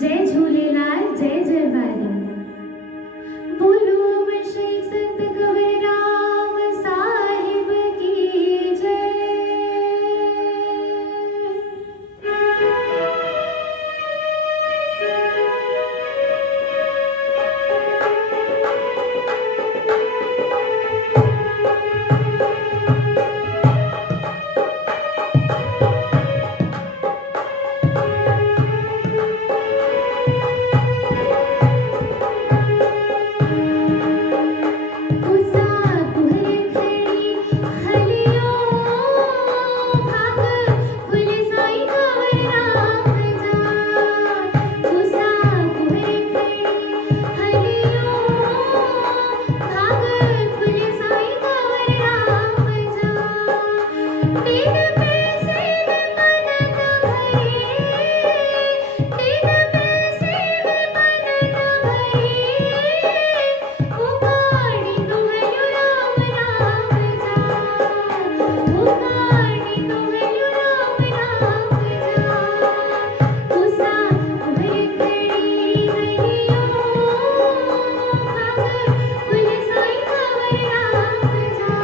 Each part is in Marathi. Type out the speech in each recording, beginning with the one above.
जय झूलेलाल जय जयवारी बोलो अमर श्री संत कबीरराम साहिब की जय। कोसा कुहर खडी हलियो भाग फुले साई कवर राम जा। कोसा कुहर खडी हलियो भाग फुले साई कवर राम जा। तीन पैसे में बनत भई, तीन पैसे में बनत भई, उकाड़ी तुहयो राम राम जा, उकाड़ी तुहयो राम राम जा। कोसा कुहर खडी हलियो भाग फुले साई कवर राम जा।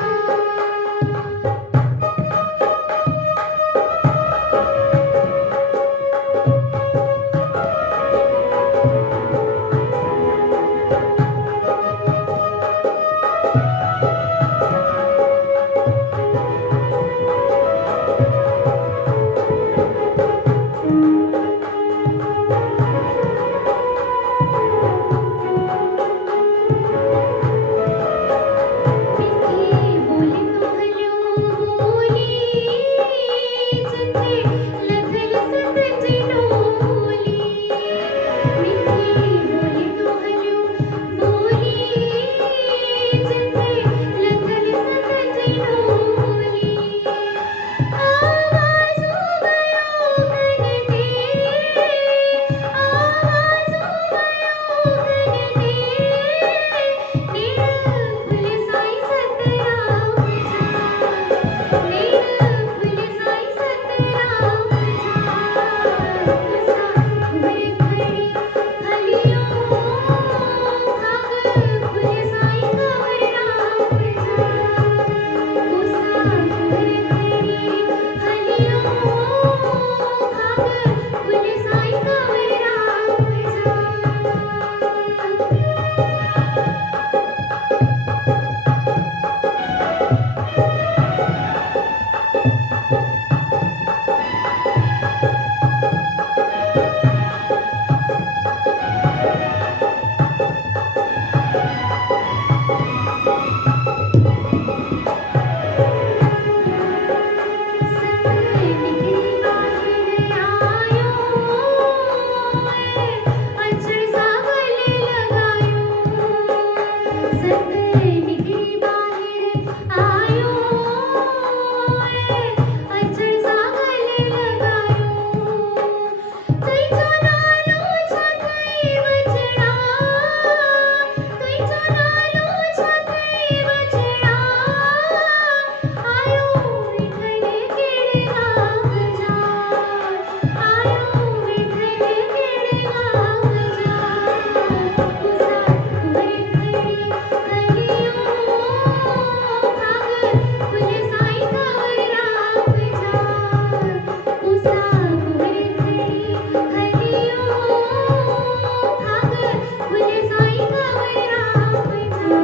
मिठी बोली तुहयो बोली जिथे लखल सत जिनोली। मिठी बोली तुहयो बोली जिथे लखल सत जिनोली। आवाज़ गयो गन तेरे, आवाज़ गयो गन तेरे, नीर फुले साई सतराम जा, नीर फुले साई सतराम जा। कोसा कुहर खडी हलियो भाग फुले साई कवर राम जा। कोसा कुहर खडी हलियो भाग फुले साई कवर राम जा। संत निकली बाहिर आयो, अचर सा गले लगायो। संत निकली बाहिर आयो, अचर सा गले लगायो। कई जो नालो छा कई बचड़ा, कई जो नालो छा कई बचड़ा। आयो विठल केड़े गाम जा, आयो विठल केड़े गाम जा। कोसा कुहर खडी हलियो भाग फुले साई कवर राम जा। कोसा कुहर खडी हलियो भाग फुले साई कवर राम जा।